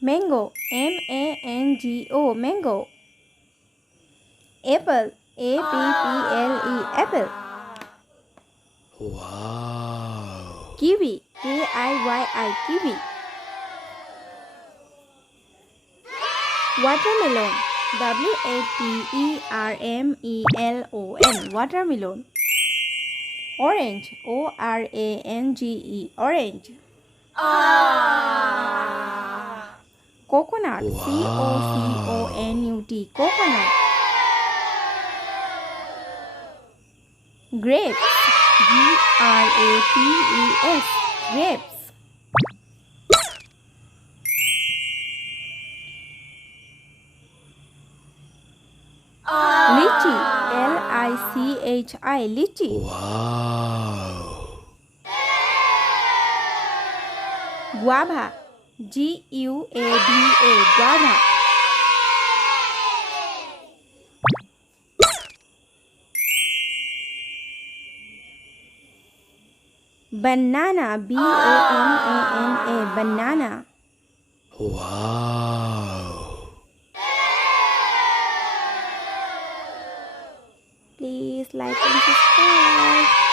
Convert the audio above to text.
Mango, mango, mango. Apple, apple, apple. Wow. Kiwi, kiyi, kiwi. Watermelon, watermelon, watermelon. Orange, orange, orange. Coconut, Wow. coconut, coconut. Grapes, grapes, grapes. Lychee, lichi, lychee. Wow. Guava, guava, guava. Banana, banana. Wow. Please like and subscribe.